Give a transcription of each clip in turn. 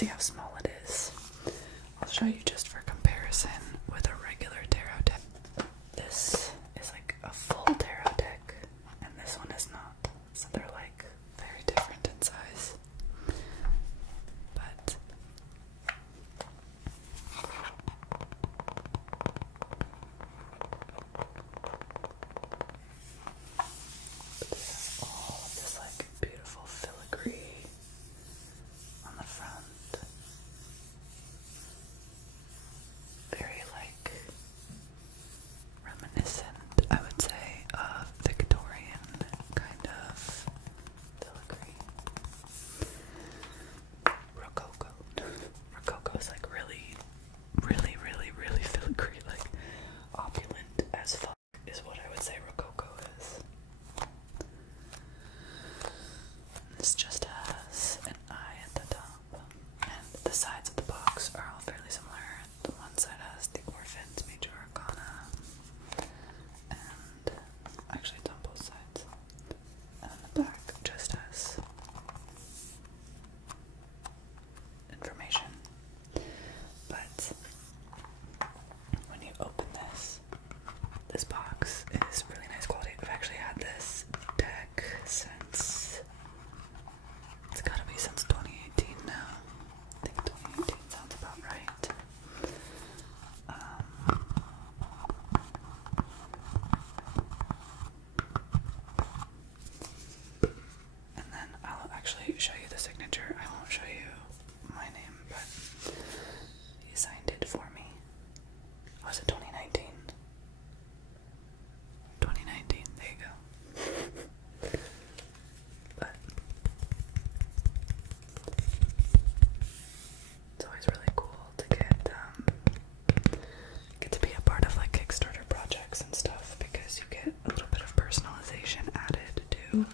see how small it is. I'll show you just for comparison with a regular tarot deck. This is like a full tarot deck, and this one is not. So they're like very different in size. But this has all of this like beautiful filigree on the front. Very like reminiscent, I would say, of Victorian kind of filigree. Rococo. Rococo is like really, really, really, really filigree, like opulent as fuck is what I would say Rococo is. This just has an eye at the top, and the sides of the box are all fairly similar. The one side has the Orphans, Major Arcana, and actually it's on both sides. And then the back just has information. But when you open this box is really nice quality. I've actually had this deck since, it's gotta be since 2018 now. I think 2018 sounds about right. And then I'll actually show you the signature. I won't show you my name, but he signed it for me. Was it 2019? 2019, there you go. But it's always really cool to get to be a part of like Kickstarter projects and stuff, because you get a little bit of personalization added to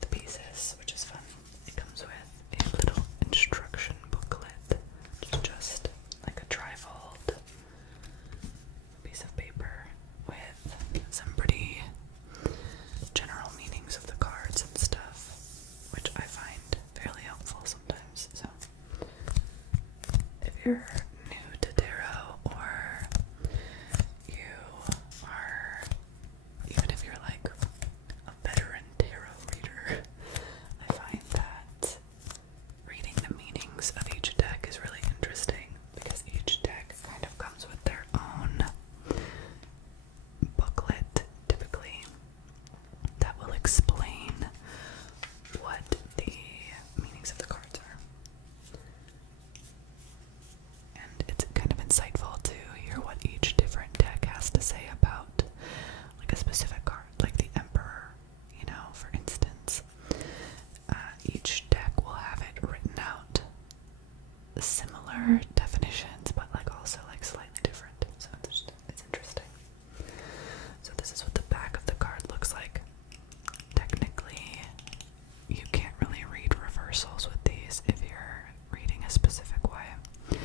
the pieces, which is fun. It comes with a little instruction booklet, which is just like a trifold piece of paper with some pretty general meanings of the cards and stuff, which I find fairly helpful sometimes. So if you're new to tarot, or you are, even if you're like a veteran tarot reader, I find that reading the meanings of each deck is really interesting, because each deck kind of comes with their own booklet, typically, that will explain what the meanings of the cards are. And it's kind of insightful to hear what each different deck has to say about like a specific card, like the Emperor, you know, for instance. Each deck will have it written out similar definitions, but like also like slightly different. So it's interesting. So this is what the back of the card looks like. Technically, you can't really read reversals with these if you're reading a specific way,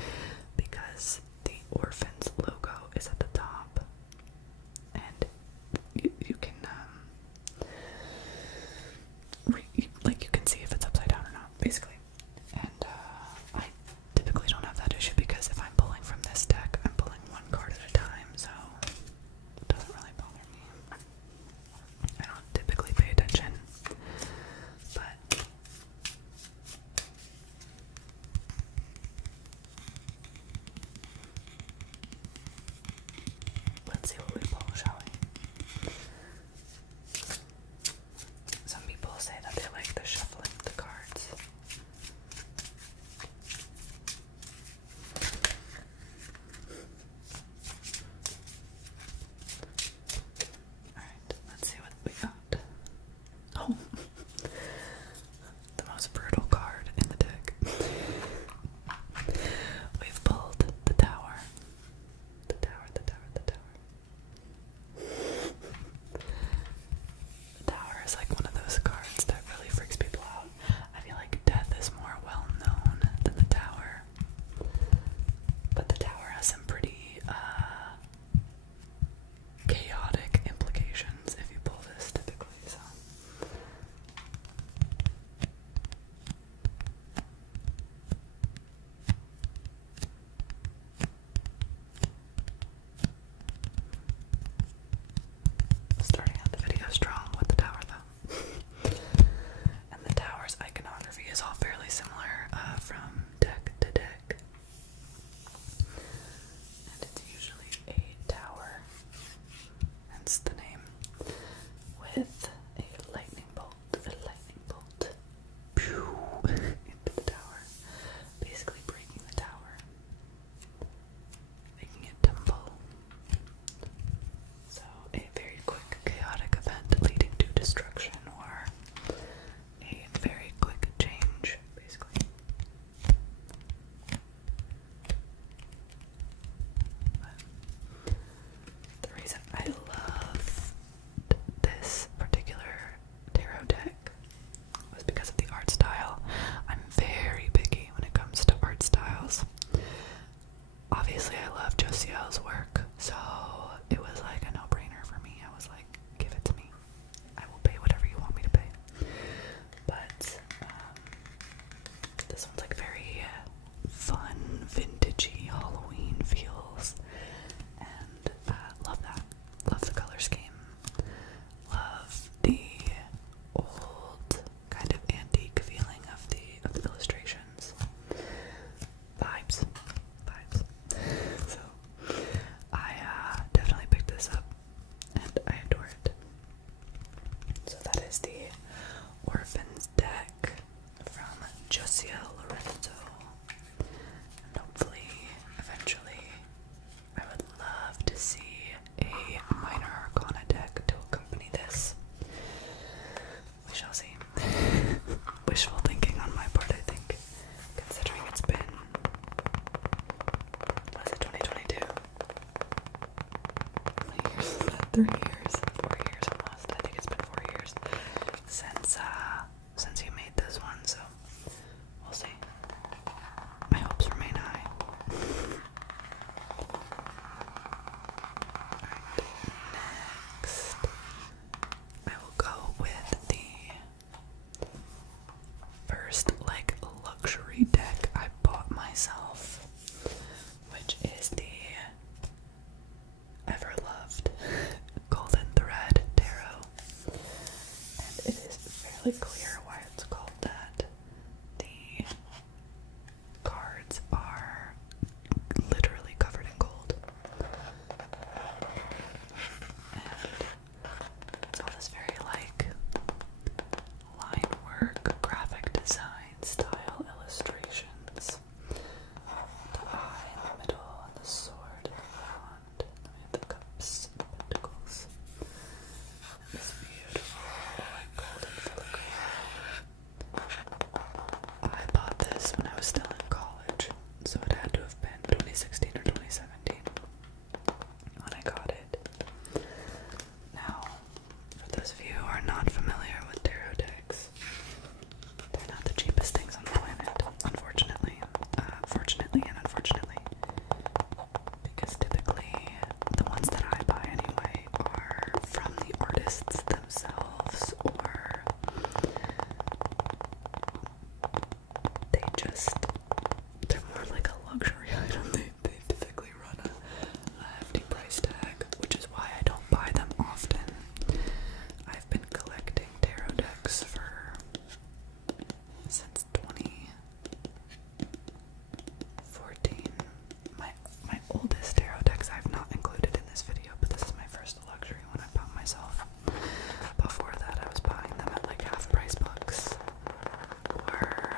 because the Orphans logo is at the top, and you can like you can see if it's upside down or not, basically. And I typically don't have that issue, because if I'm pulling from this deck, I'm pulling one card at a time, so it doesn't really bother me. I don't typically pay attention, but let's see what we pull, shall we? Some people say that they like the shuffling of the cards. Alright, let's see what we got. Oh, the most brutal card in the deck. We've pulled the Tower. The Tower, the Tower, the Tower. The Tower is like one of those cards that really freaks people out. I feel like Death is more well known than the Tower, but the Tower has some pretty chaotic implications if you pull this typically. So Garcia Lorenzo. And hopefully, eventually, I would love to see a minor arcana deck to accompany this. We shall see. Wishful thinking on my part, I think, considering it's been, what is it, 2022? How many years is that? 3 years? 4 years almost. I think it's been 4 years since you made this one, so we'll see. My hopes remain high. Alright, next I will go with the first like luxury deck I bought myself, which is the ever loved Golden Thread Tarot. And it is fairly clear why it's called that. The cards are literally covered in gold. And it's all this very like line work, graphic design style illustrations. The eye in the middle and the sword and the wand. Then we have the cups and pentacles. This beautiful like golden filigree. I bought this when I was still in college, so it had to have been 2016 or 2017 when I got it. Now, for those of you who are not familiar with tarot decks, they're not the cheapest things on the planet, unfortunately. Fortunately and unfortunately. Because typically, the ones that I buy anyway are from the artists themselves, or they're more like a luxury item. They typically run a hefty price tag, which is why I don't buy them often. I've been collecting tarot decks since 2014. My oldest tarot decks I've not included in this video, but this is my first luxury one I bought myself. Before that, I was buying them at like half price books, or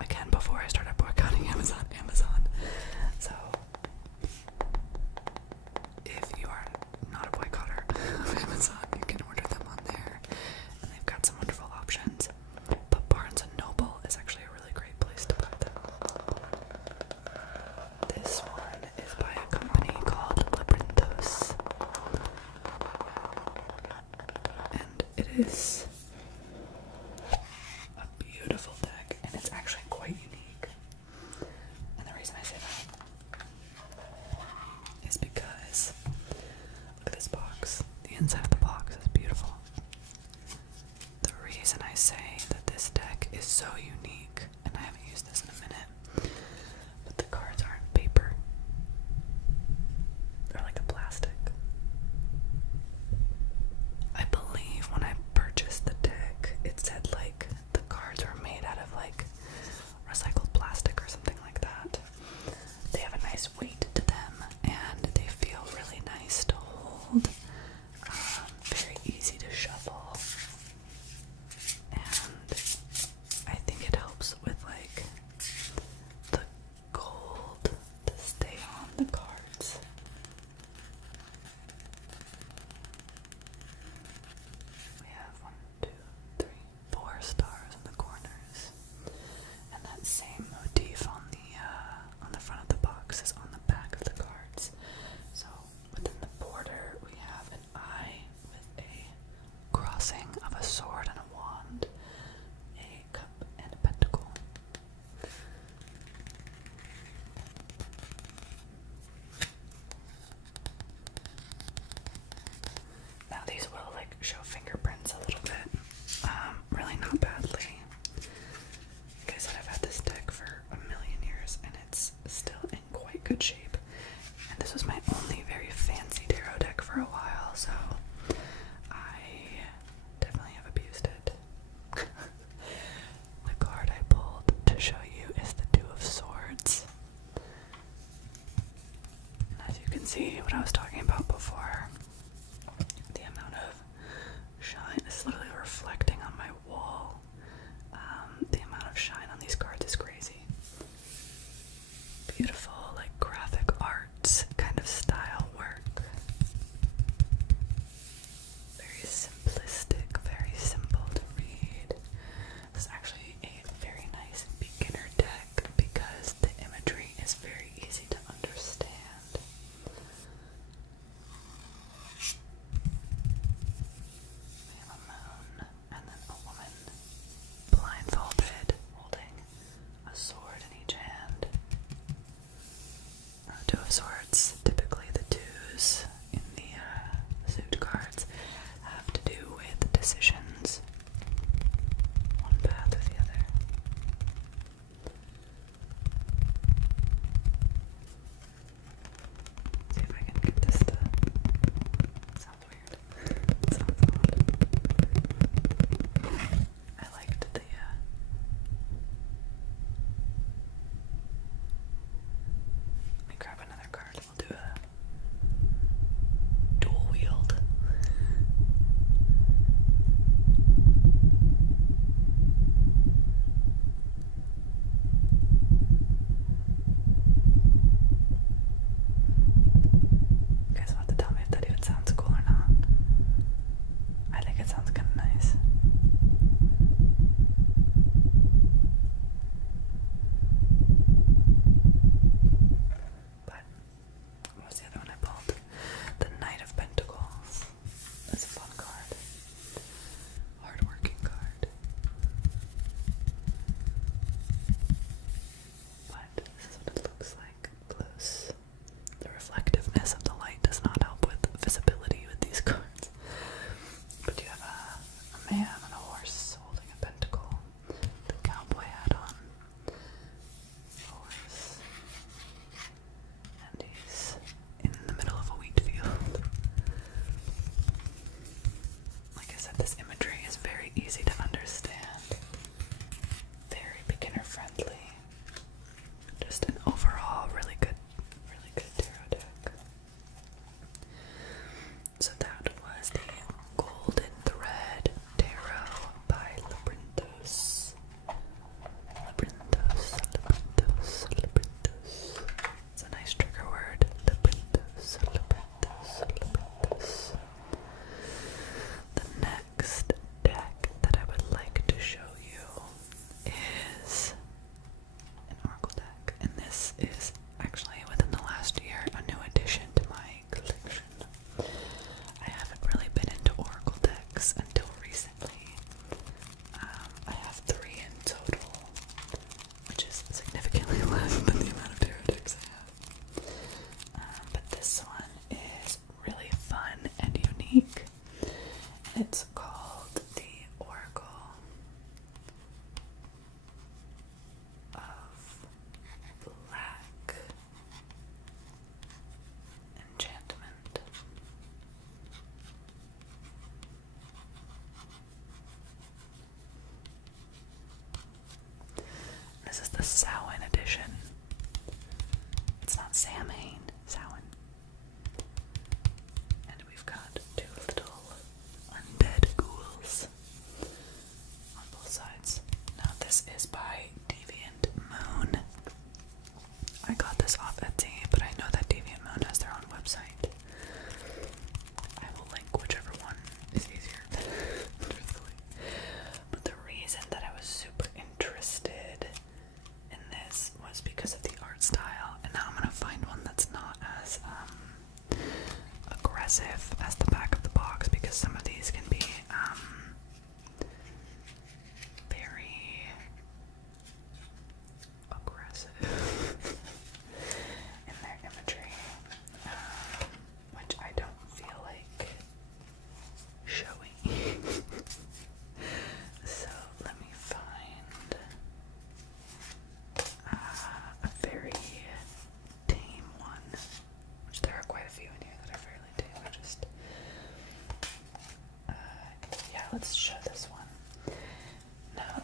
again before I started boycotting Amazon. So if you are not a boycotter of Amazon, you can order them on there, and they've got some wonderful options. But Barnes & Noble is actually a really great place to buy them. This one is by a company called Labyrinthos, and it is a beautiful deck, and it's actually quite unique. And the reason I say that is because look at this box. The inside of the box is beautiful. The reason I say that this deck is so unique, and I haven't used this in a minute, but the cards aren't paper. They're like a plastic. I believe when I purchased the deck, it said like the cards were made out of like recycled plastic or something like that. They have a nice weight to them, and they feel really nice to hold. Very easy to shuffle, and I think it helps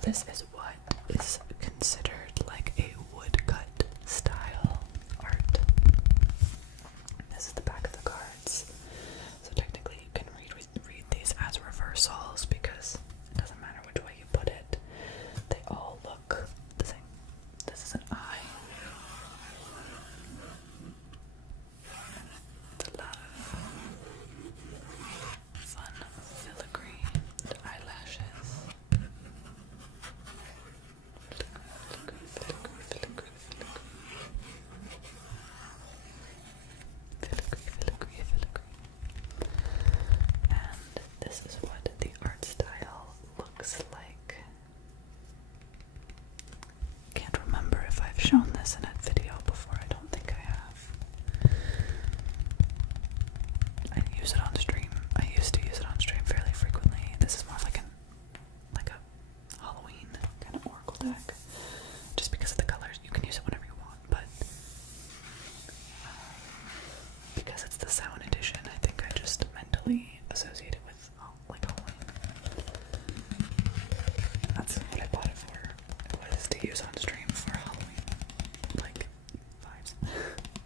this is what is considered like a woodcut style art. This is the back of the cards. So technically you can read these as reversals because it doesn't matter which way you put it. They all look the same. This is an eye. It's a lot of fun filigree eyelashes. Filigree. And this is what the art style looks like. Can't remember if I've shown this in a video before. I don't think I have. I use it on stream. I used to use it on stream fairly frequently. This is more like a Halloween kind of oracle deck. Just because of the colors, you can use it whenever you want, but because it's the Samhain edition, I think I just mentally associate it with like Halloween. That's what I bought it for. It was to use on stream for Halloween, like vibes.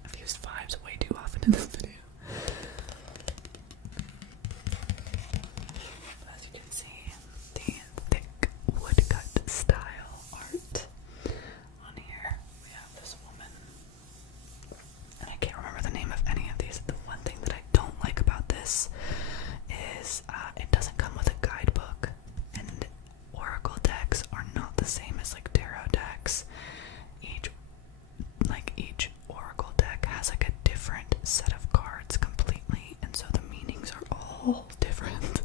I've used vibes way too often in this video. As you can see, the thick woodcut style art on here. We have this woman, and I can't remember the name of any of these. The one thing that I don't like about this is it doesn't come with a guidebook, and oracle decks are not the same as like tarot decks. Each oracle deck has like a different set of cards completely, and so the meanings are all different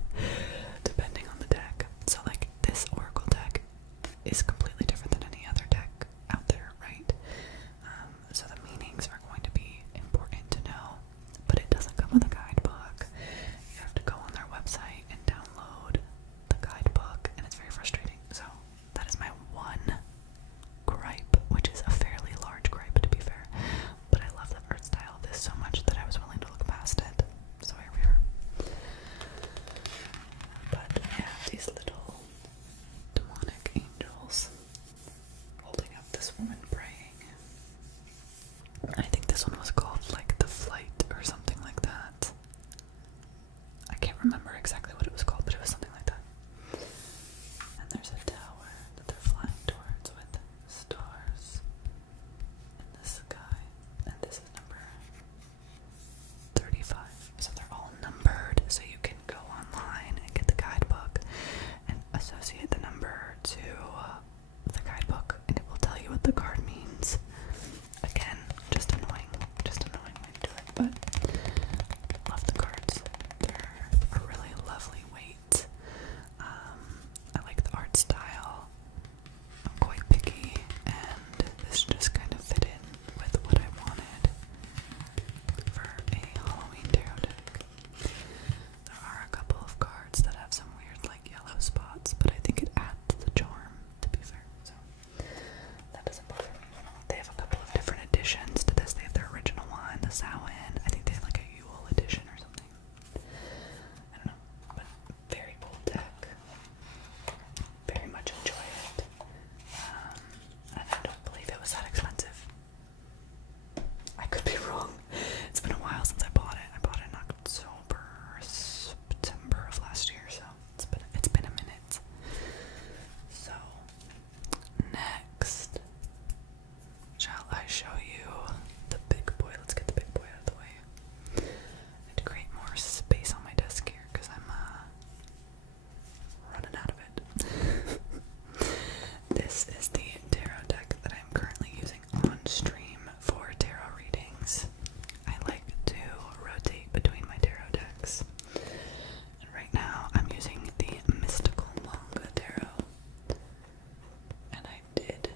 depending on the deck. So like this oracle deck is completely different than any other deck out there, right? So the meanings are going to be important to know, but it doesn't come with a guidebook. You have to go on their website and download the guidebook, and it's very frustrating. So that is my one gripe, which is a fairly large gripe to be fair, but I love the art style of this so much that I was willing to look past it. So here we are. But I have these little demonic angels holding up this woman praying. I think this one was called like the Flight or something like that. I can't remember exactly what it was called, but it was something like that. And there's a tower that they're flying towards with stars in the sky. And this is number 35. So they're all numbered, so you can go online and get the guidebook and associate the number to the guidebook, and it will tell you what the card means. Again, just annoying way to do it, but love the cards. They're a really lovely weight. I like the art style. I'm quite picky, and this just kind of fit in with what I wanted for a Halloween tarot deck. There are a couple of cards that have some weird like yellow spots, but I think it adds to the charm, to be fair, so that doesn't bother me. They have a couple of different editions to this. They have their original one, the Samhain. I think they have like a Yule edition or something. I don't know, but very cool deck. Very much enjoy it. And I don't believe it was that expensive. I could be wrong. It's been a while since I bought it. I bought it in October, September of last year, so it's been a minute. So next, shall I show you the big boy? Let's get the big boy out of the way. I need to create more space on my desk here because I'm running out of it. This is the tarot deck that I'm currently using on stream for tarot readings. I like to rotate between my tarot decks. And right now I'm using the Mystical Manga Tarot. And I did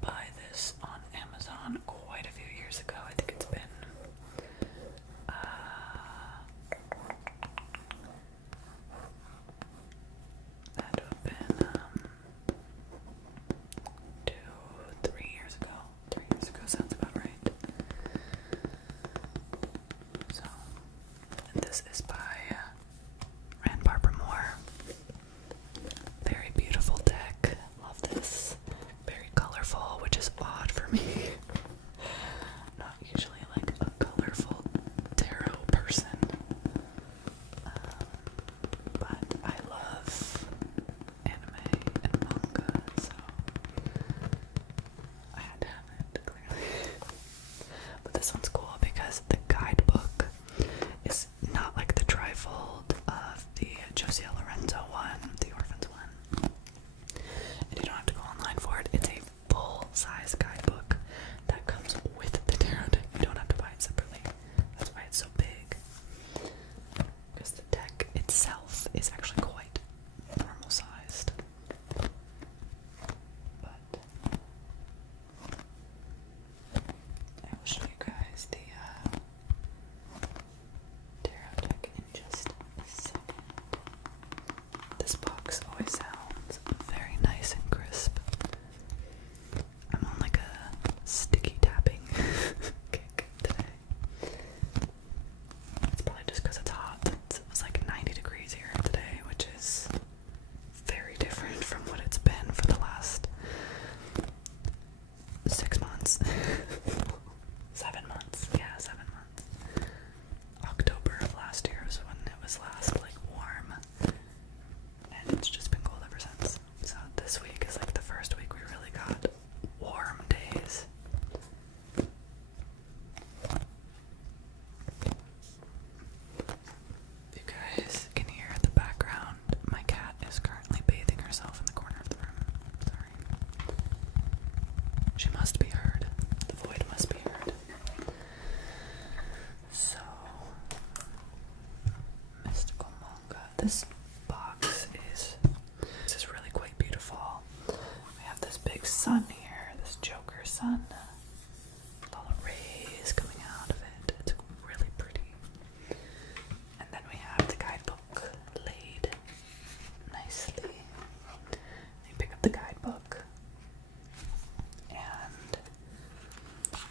buy this on Amazon quite a few years ago. I think it's been had to have been She must be heard. The void must be heard. So, mystical manga. This box is really quite beautiful. We have this big sun here, this Joker sun, with all the rays coming out of it. It's really pretty. And then we have the guidebook laid nicely. You pick up the guidebook, and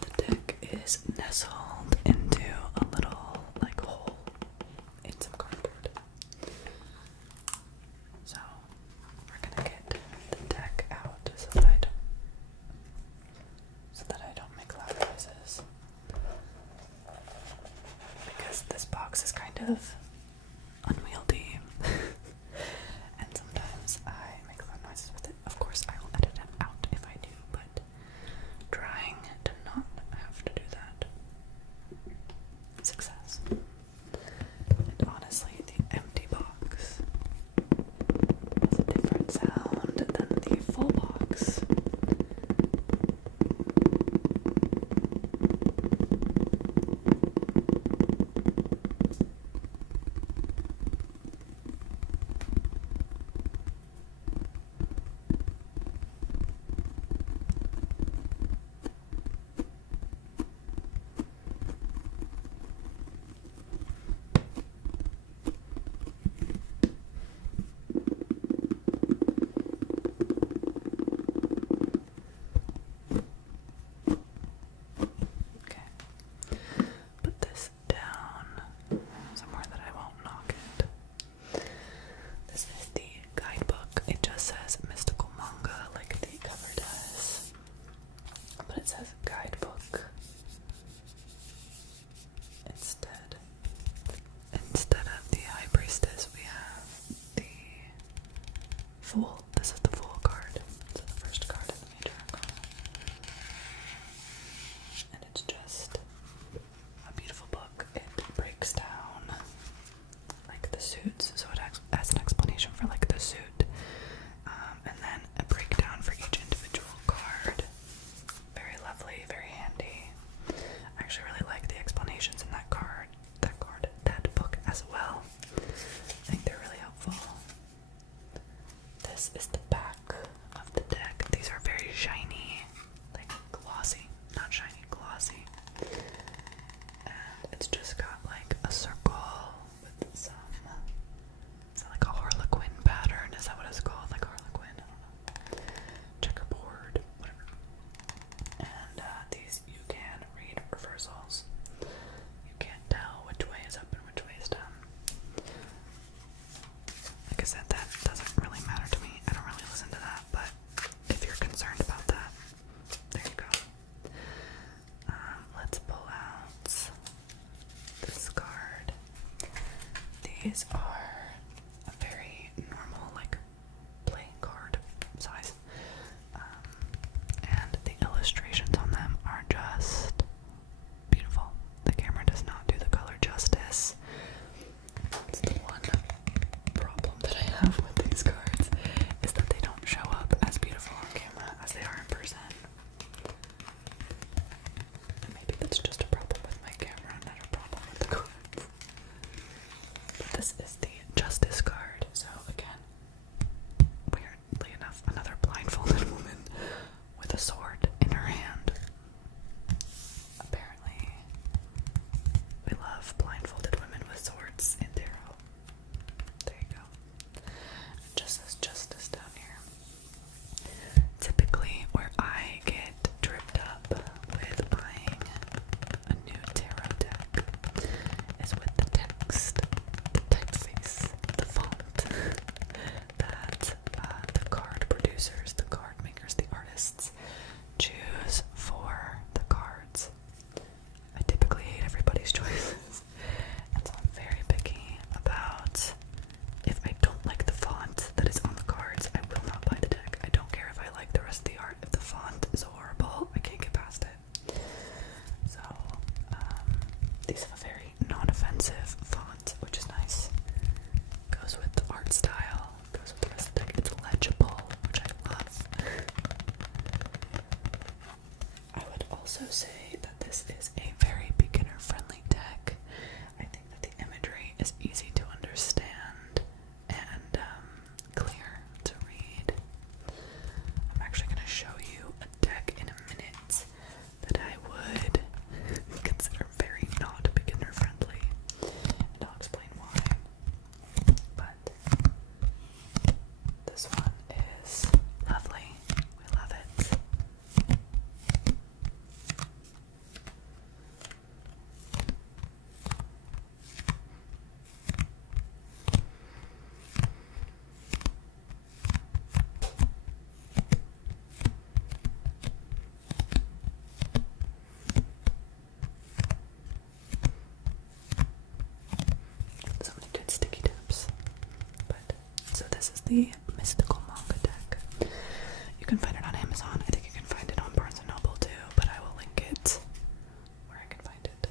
the deck is nestled into a little like hole in some cardboard. So we're gonna get the deck out so that I don't make loud noises, because this box is kind of unwieldy. And sometimes I make loud noises with it. Of course, I will edit it out if I do, but trying to not have to do that. Success. And honestly, the empty box has a different sound than the full box. Put this down somewhere that I won't knock it. This is the guidebook. It just says mystical manga like the cover does, but it says guidebook instead. Instead of the high priestess, we have the fool. This is the fool card. It's the first card in the major arcana. And it's just a beautiful book. It breaks down like the suits, so it has an explanation for like the suit, and then a breakdown for each individual card. Very lovely, very handy. I actually really like the explanations in that book as well. I think they're really helpful. This is the back of the deck. These are very shiny, like glossy, not shiny, glossy. And it's just got like a circle with some, is that like a harlequin pattern? Is that what it's called? Like harlequin? I don't know. Checkerboard, whatever. And these you can read reversals. You can't tell which way is up and which way is down. Like I said, that doesn't really matter to me. I don't really listen to that, but if you're concerned about that, there you go. Let's pull out this card. These are a very normal, like, playing card size. And the illustrations on them are just beautiful. The camera does not do the color justice. It's the one problem that I have with these cards, is that they don't show up as beautiful on camera as they are in person. And maybe that's just a problem with my camera, not a problem with the cards. But this is also say that this is a very beginner-friendly deck. I think that the imagery is easy to understand and clear to read. I'm actually going to show you a deck in a minute that I would consider very not beginner-friendly, and I'll explain why. But this one is lovely. We love it. So many good sticky taps. But so this is the mystical manga deck. You can find it on Amazon. I think you can find it on Barnes and Noble too, but I will link it where I can find it.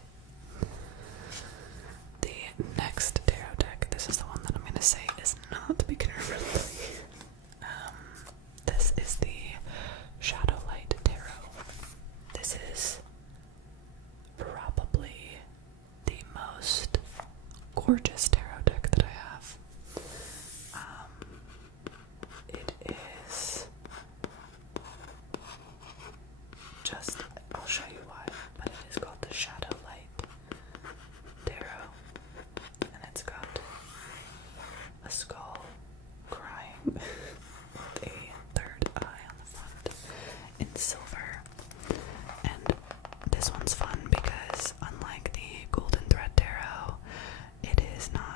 The next tarot deck, this is the one that I'm gonna say is not beginner friendly. This is the Shadowlight Tarot. This is probably the most gorgeous tarot deck that I have. It is just, I'll show you why, but it is called the Shadowlight Tarot, and it's got a skull crying with a third eye on the front in silver. And this one's fun because unlike the Golden Thread Tarot, it is not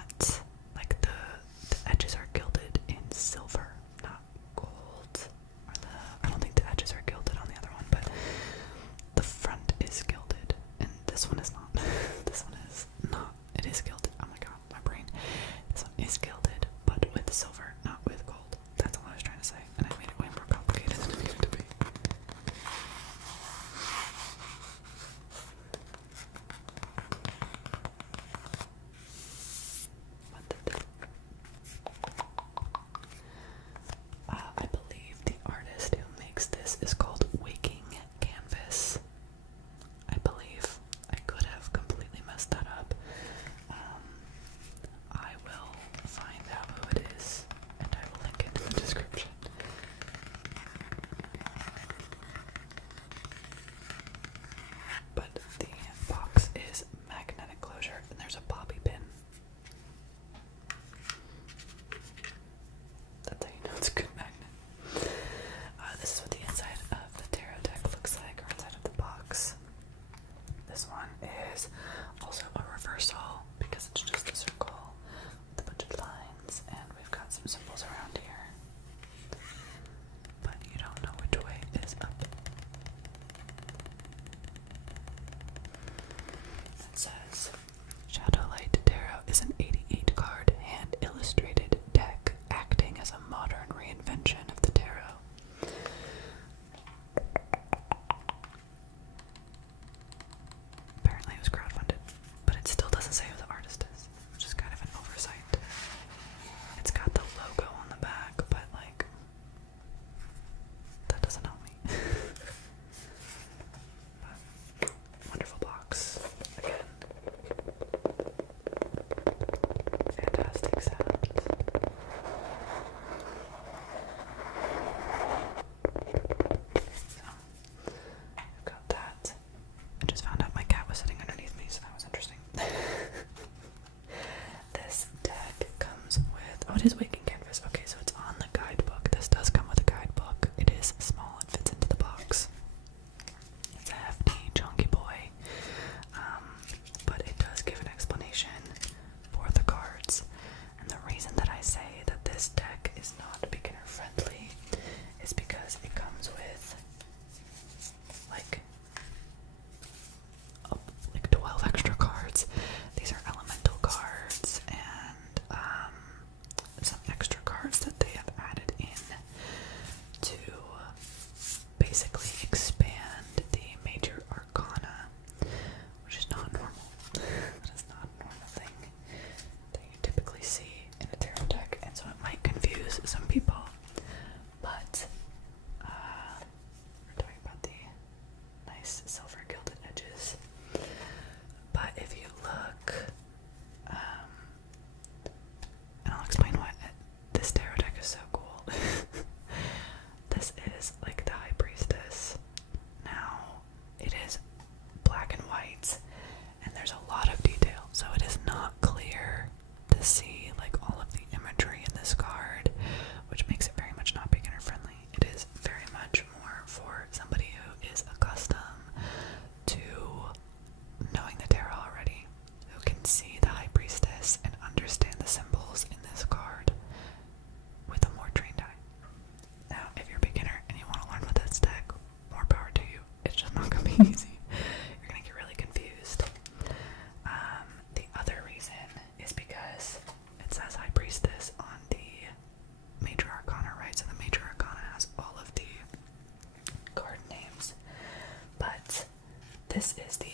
this is the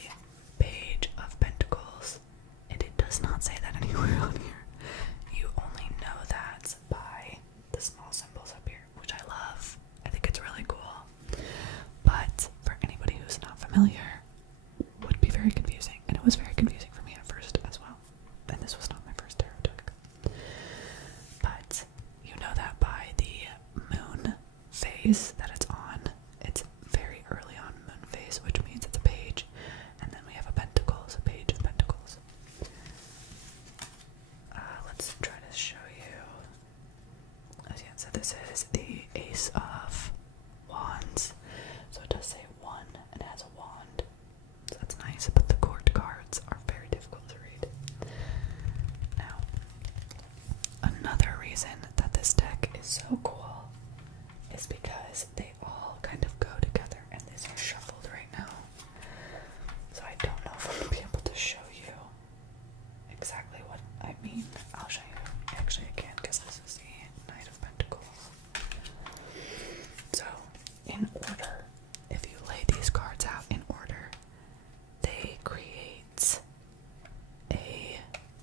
Page of Pentacles, and it does not say that anywhere on here. You only know that by the small symbols up here, which I love. I think it's really cool. But for anybody who's not familiar, would be very confusing, and it was very confusing for me at first as well. And this was not my first tarot deck. But you know that by the moon phase that it's on. It's very early on moon phase, which means it's a page, and then we have a pentacles, a page of pentacles. Let's try to show you. As so this is the Ace of Wands. So it does say one and it has a wand. So that's nice, but the court cards are very difficult to read. Now, another reason that this deck is so cool is because they all kind of go together, and these are shuffled right now. So I don't know if I'm going to be able to show you exactly what I mean. I'll show you. Actually, I can't because this is the Knight of Pentacles. So, in order, if you lay these cards out in order, they create a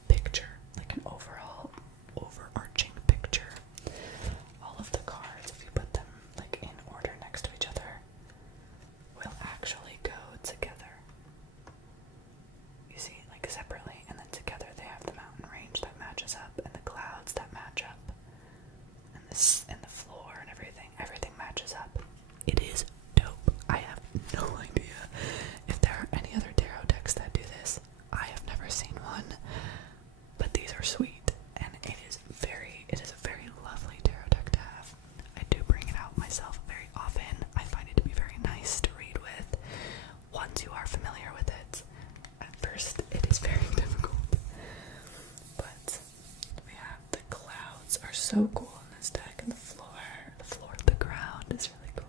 picture, like an overall overarching picture. All of the cards, if you put them like in order next to each other, will actually go together. You see, like separately, and then together they have the mountain range that matches up, and the clouds that match up, and this and the floor and everything. Everything matches up. It is dope. I have no idea if there are any other tarot decks that do this. I have never seen one, but these are sweet, and it is a very lovely tarot deck to have. I do bring it out myself very often. I find it to be very nice to read with once you are familiar with it. At first, it is very difficult, but we have the clouds are so cool in this deck, and the floor of the ground is really cool.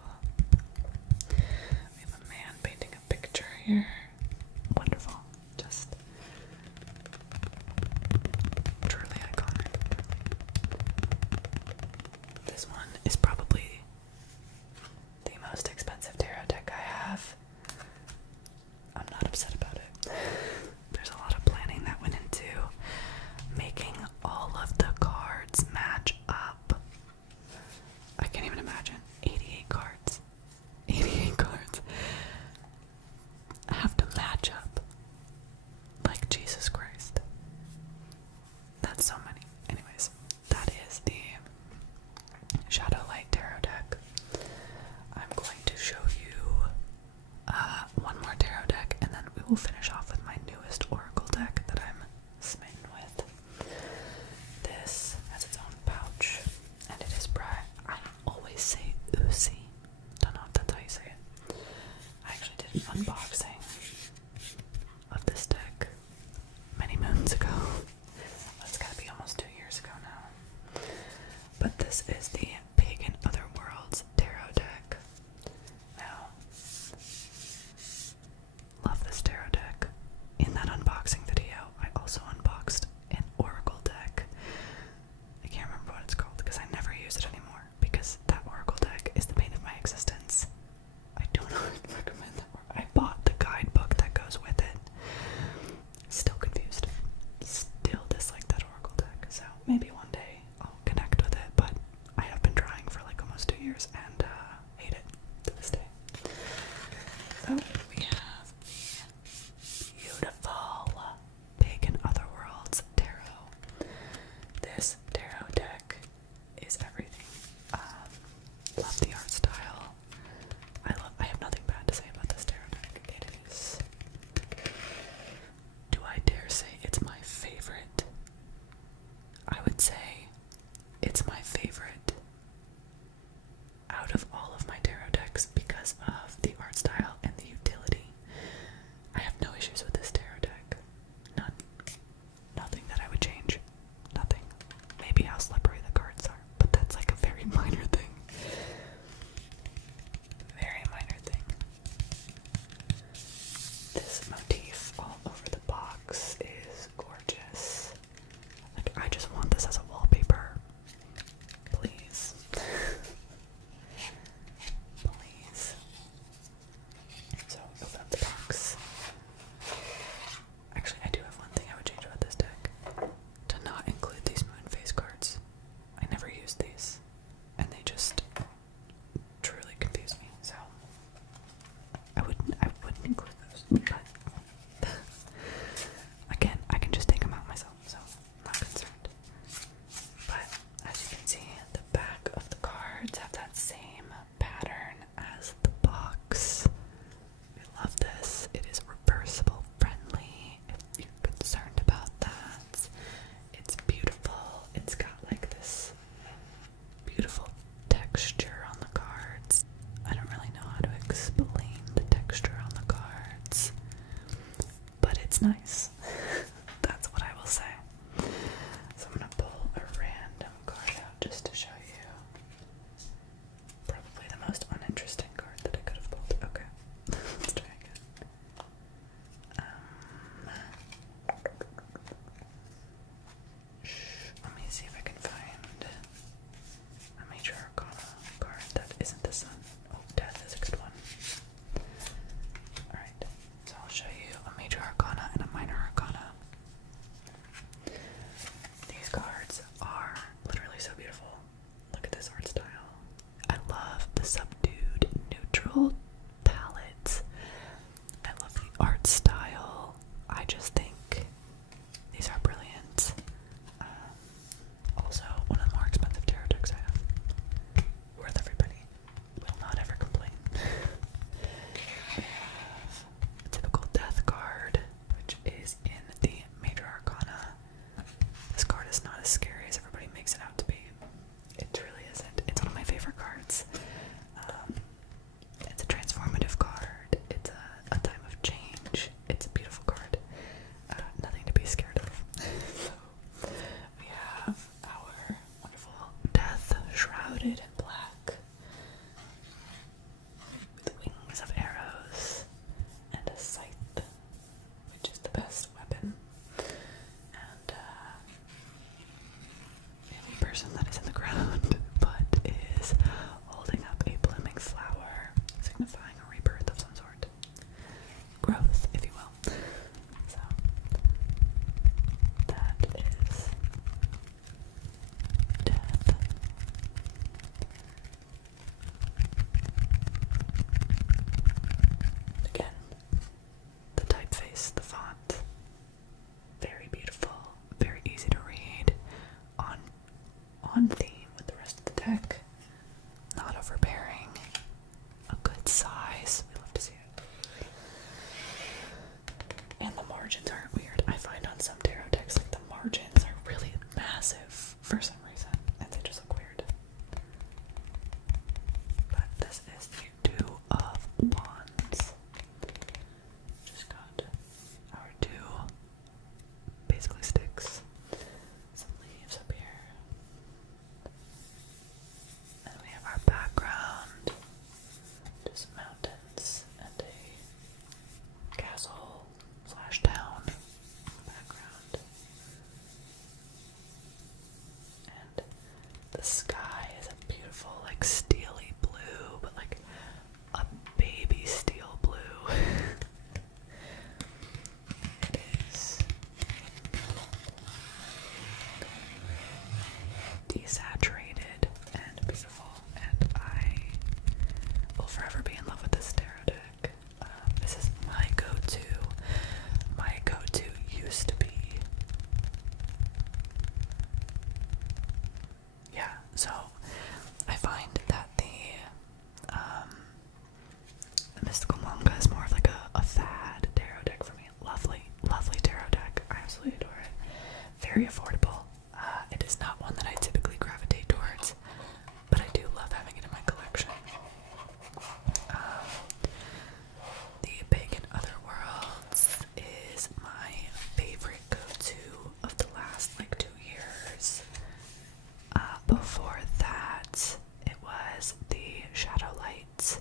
We have a man painting a picture here. Wonderful. Just truly iconic. This one is probably the most expensive tarot deck I have. I'm not upset about it. There's a lot of planning that went into making all of the cards match up. I can't even imagine. 88 cards. 88 cards have to match up. Like Jesus Christ. That's so many. Anyways, that is the Shadowlight Tarot deck. I'm going to show you one more tarot deck, and then we will finish off with my newest oracle deck that I'm smitten with. This has its own pouch, and it is bright. I always say oozy. Don't know if that's how you say it. I actually did an unboxing of this deck many moons ago. That's gotta be almost 2 years ago now. But this is the Pagan Otherworlds Tarot deck. Now, love this tarot deck. In that unboxing video, I also unboxed an oracle deck. I can't remember what it's called because I never use it anymore, because that oracle deck is the bane of my existence. I do not recommend that. I bought the guidebook that goes with it. Still confused. Still dislike that oracle deck. So maybe one day I'll connect with it, but I have been trying for like almost 2 years and hate it to this day. So we have the beautiful Pagan Otherworlds Tarot. This tarot deck is everything. Love the art style. I have nothing bad to say about this tarot deck. It is, do I dare say it's my favorite? I would say it's my favorite out of all of my tarot decks because of the art style and the utility little palettes. I love the art style. I just think these are brilliant. Also, one of the more expensive tarot decks I have. Worth every penny. Will not ever complain. We have a typical death card, which is in the Major Arcana. This card is not as scary as everybody makes it out to be. It really isn't. It's one of my favorite cards. It's a transformative card. It's a time of change. It's a beautiful card. Nothing to be scared of. So, we have our wonderful Death shrouded in black with wings of arrows and a scythe, which is the best weapon. And we have a person that is in the ground but is holding up a blooming flower, signifying a rebirth of some sort. Growth, if you will. So, that is Death. Again, the typeface, the font, very beautiful, very easy to read, on theme with the rest of the deck, not overbearing, a good size, we love to see it. And the margins aren't weird. I find on some tarot decks like the margins are really massive for some reason, and they just look weird. But this is the Two of Wands. Just got our two basically sticks, some leaves up here, and we have our background, just mountains and a castle / town background, and the sky is a beautiful like steely blue, but like a baby steel blue. It is desaturated and beautiful, and I will forever be in love with this tarot deck. This is my go-to. My go-to used to be. Yeah, so I find that the mystical manga is more of like a fad tarot deck for me. Lovely, lovely tarot deck. I absolutely adore it. Very affordable. It is not one that I typically gravitate towards, but I do love having it in my collection. The Pagan Otherworlds is my favorite go-to of the last like 2 years. Before that, it was the Shadowlight.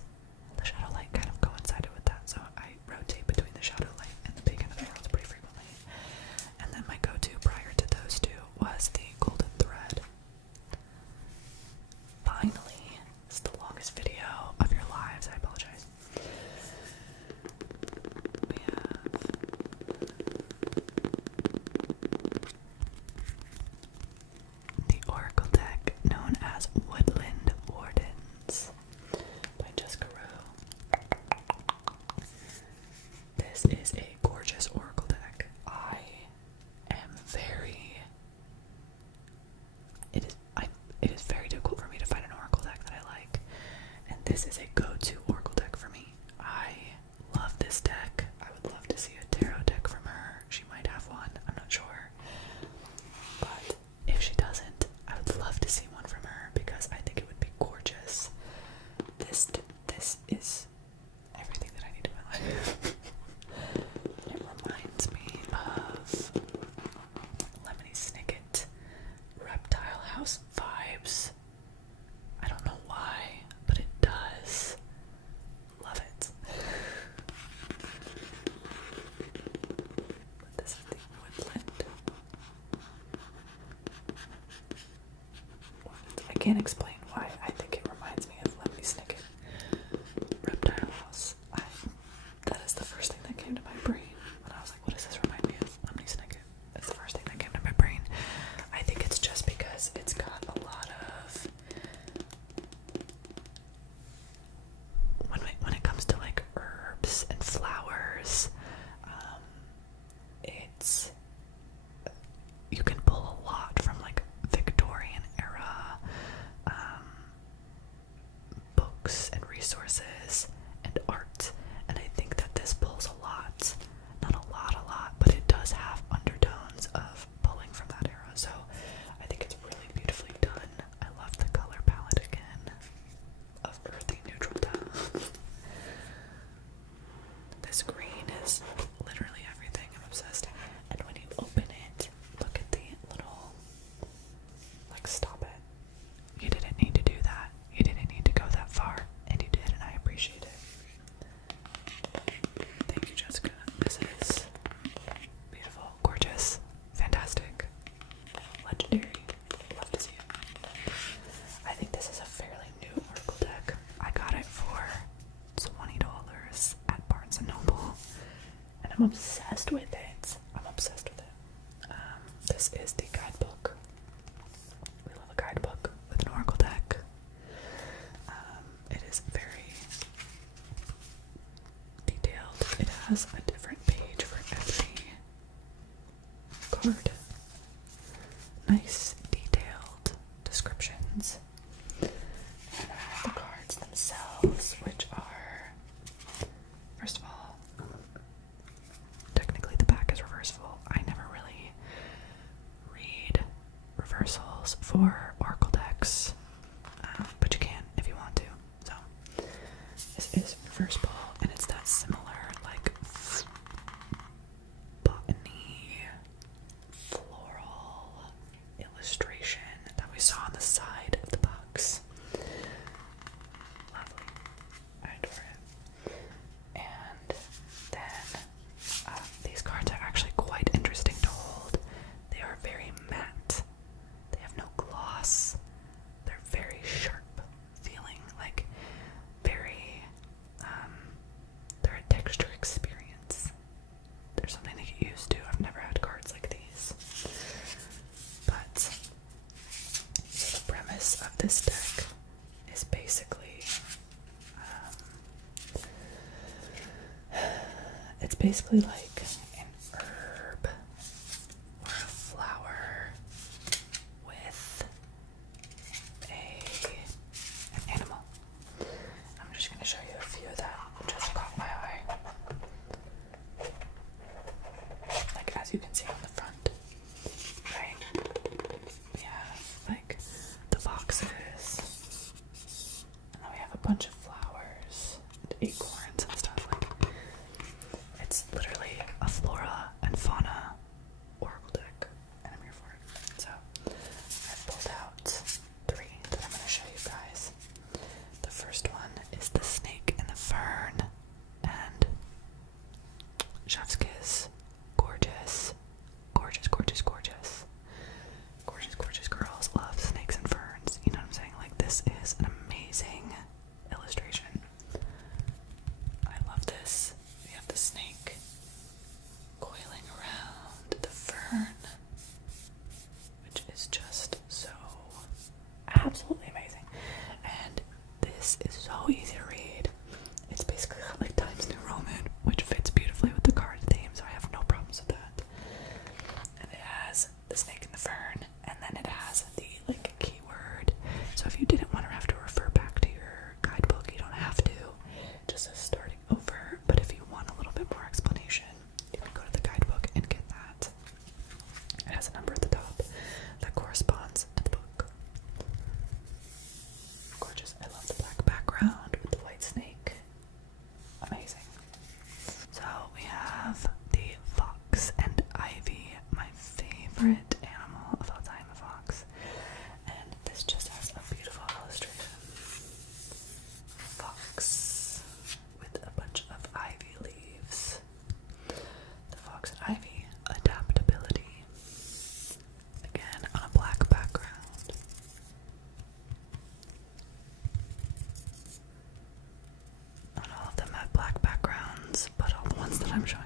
The Shadowlight kind of coincided with that, so I rotate between the Shadowlight and the Pagan Otherworlds pretty frequently. And then my go-to prior to those two was the Golden Thread. Finally, this is the longest video of your lives, I apologize. We have the Oracle deck known as Woodland Wardens by Jessica Rowe. This is a gorgeous Oracle deck. I am very. It is very difficult for me to find an Oracle deck that I like, and this is a go-to Oracle deck for me. I love this deck. I would love to see a tarot deck from her. She might have one, I'm not sure. But if she doesn't, I would love to see one from her because I think it would be gorgeous. This is everything that I need in my life. It reminds me of Lemony Snicket, Reptile House vibes. I don't know why, but it does. Love it. But this is the Woodland. I can't explain why I think it reminds me of Lemony Snicket, Reptile House. That is the I'm obsessed with it. I'm obsessed with it. This is the guidebook. We love a guidebook with an oracle deck. It is very detailed. It has a different page for every card. Nice detailed descriptions. And the cards themselves, which are, first of all, technically the back is reversible. I never really read reversals for oracle decks, but you can if you want to. So this is reversible, and it's that similar like botany floral illustration that we saw on the side of the box. Lovely. I adore it. And then these cards are actually quite interesting to hold. They are very matte. They have no gloss. They're very sharp feeling, like very, they're a texture experience. There's something to get used to. I've never had cards like these. But, so the premise of this deck is basically, it's basically like an herb or a flower with an animal. I'm just going to show you a few that just caught my eye. Like, as you can see on the front, right? We have like the boxes, and then we have a bunch of flowers and acorns and stuff. Like, it's literally a flora and fauna oracle deck, and I'm here for it. So I've pulled out 3 that I'm going to show you guys. The first one is the snake and the fern, and chef's kiss. Gorgeous, gorgeous, gorgeous, gorgeous, gorgeous, gorgeous girls love snakes and ferns. You know what I'm saying? Like, this is an amazing illustration. I love this. We have the snake coiling around the fern, which is just so absolutely amazing. And this is so easy to read. It's basically like Times New Roman, which fits beautifully with the card theme, so I have no problems with that. And it has the snake and the fern, and then it has the like keyword. So if you didn't want to have to refer back to your guidebook, you don't have to. Just as starting over. But if you want a little bit more explanation, you can go to the guidebook and get that. It has a number at the top that corresponds to the book. Gorgeous. I love the black background with the white snake. Amazing. So we have the fox and ivy, my favorite animal of all time, a fox. And this just has a beautiful illustration. Fox with a bunch of ivy leaves. The fox and ivy, adaptability. Again, on a black background. Not all of them have black backgrounds, but all the ones that I'm showing